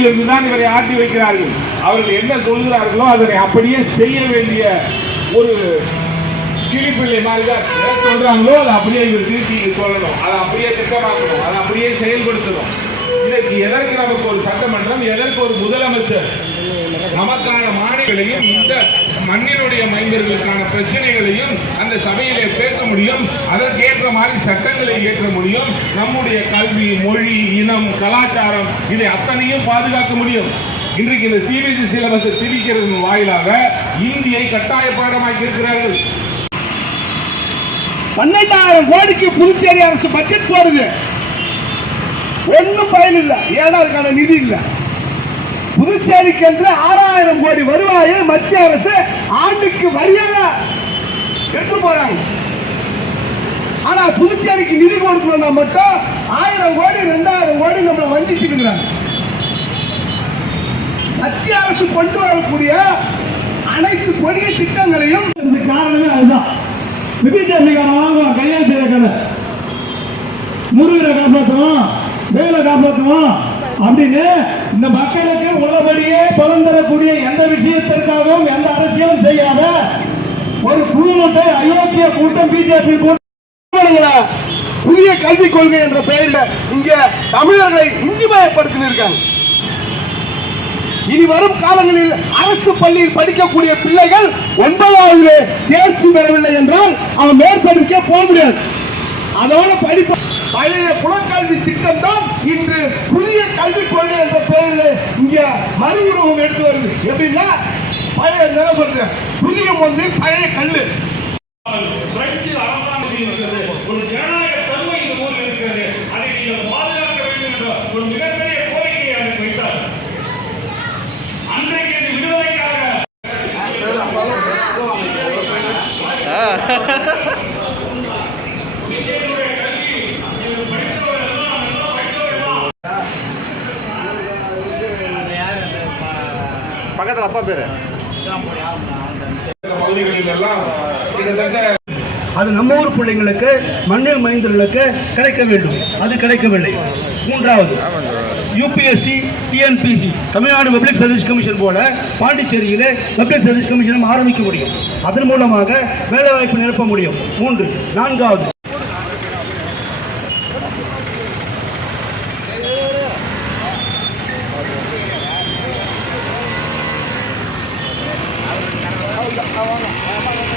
ஆட்சியில் இருந்துதான் இவரை ஆட்டி வைக்கிறார்கள். அவர்கள் என்ன சொல்கிறார்களோ அதனை அப்படியே செய்ய வேண்டிய ஒரு கிளிப்பிள்ளை மாதிரி தான் சொல்றாங்களோ அதை அப்படியே இவருக்கு சொல்லணும், அதை அப்படியே திட்டமாக்கணும், அதை அப்படியே செயல்படுத்தணும். இதற்கு எதற்கு நமக்கு ஒரு சட்டமன்றம், எதற்கு ஒரு முதலமைச்சர்? நமக்கான மாநிலங்களையும் இந்த மண்ணினுடைய மைந்தர்களுக்கான பிரச்சனைகளையும் அந்த சபையிலே பேச முடியும். அதற்கேற்ற மாதிரி சட்டங்களை இயற்ற முடியும். நம்முடைய கல்வி, மொழி, இனம், கலாச்சாரம் இதை அத்தனையும் பாதுகாக்க முடியும். இன்றைக்கு இந்த சிபிஎஸ்இ சிலபஸை திணிக்கிறதன் வாயிலாக இந்தியை கட்டாய பாடமாக்கி இருக்கிறார்கள். 12,000 கோடிக்கு புதுச்சேரி அரசு பட்ஜெட் போடுது, ஒன்னும் பயன் இல்லை. ஏன்னா அதுக்கான நிதி இல்லை. புதுச்சேரிக்கு என்று 6,000 கோடி வருவாயை மத்திய அரசு ஆண்டுக்கு வரியாக எடுத்து போறாங்க. ஆனா புதுச்சேரிக்கு நிதி கொடுக்கணும்னா மட்டும் 1000 கோடி 2000 கோடி நம்மளை வஞ்சிச்சுக்கிறாங்க. மத்திய அரசு கொண்டு வரக்கூடிய அனைத்து கொடிய திட்டங்களையும் காரணமே அதுதான். பிஜேபிக்காரன் வாங்குவான், கையெழுத்து முருகரை காப்பாற்றுவோம், வேலை காப்பாற்றுவோம் அப்படின்னு இந்த மக்களுக்கு உள்ளபடியே பலன் தரக்கூடிய எந்த விஷயத்திற்காகவும் எந்த அரசியலும் செய்யாத ஒரு குழுமத்தை அயோக்கிய கூட்டம் பிஜேபி புதிய கல்விக் கொள்கை என்ற பெயரில் இங்க தமிழர்களை இந்திமயப்படுத்தினிருக்காங்க. இனி வரும் காலங்களில் அரசு பள்ளியில் படிக்கக்கூடிய பிள்ளைகள் 9வது தேர்ச்சி பெறவில்லை என்றால் அவன் மேற்படிக்க போக முடியாது. அதோட படிப்பு பழைய குலக்கல்வி திட்டம் தான் இன்று புதிய கல்விக் கொள்கை என்ற பெயரில் இங்க மறு உருவம் எடுத்து வருது. எப்படின்னா பழைய நிலவர புதிய வந்து பழைய கல்லு ஒரு ஜனநாயக தன்மை இந்த ஊரில் இருக்கிறது. அதை நீங்கள் பாதுகாக்க வேண்டும் என்ற ஒரு மிகப்பெரிய கோரிக்கையை எனக்கு வைத்தார். அன்றைக்கு இந்த விடுதலைக்காக பக்கத்தில் அப்பா பேரு பகுதிகளில் எல்லாம் கிட்டத்தட்ட அது நம்ம ஊர் பிள்ளைங்களுக்கு மண்ணில் மைந்தர்களுக்கு கிடைக்க வேண்டும். அது கிடைக்கவில்லை. 3வது UPSC TNPSC Tamil Nadu public service commission போல பாண்டிச்சேரியிலே பப்ளிக் சர்வீஸ் கமிஷனும் ஆரம்பிக்க முடியும். அதன் மூலமாக வேலைவாய்ப்பு நிரப்ப முடியும். 3. 4வது I want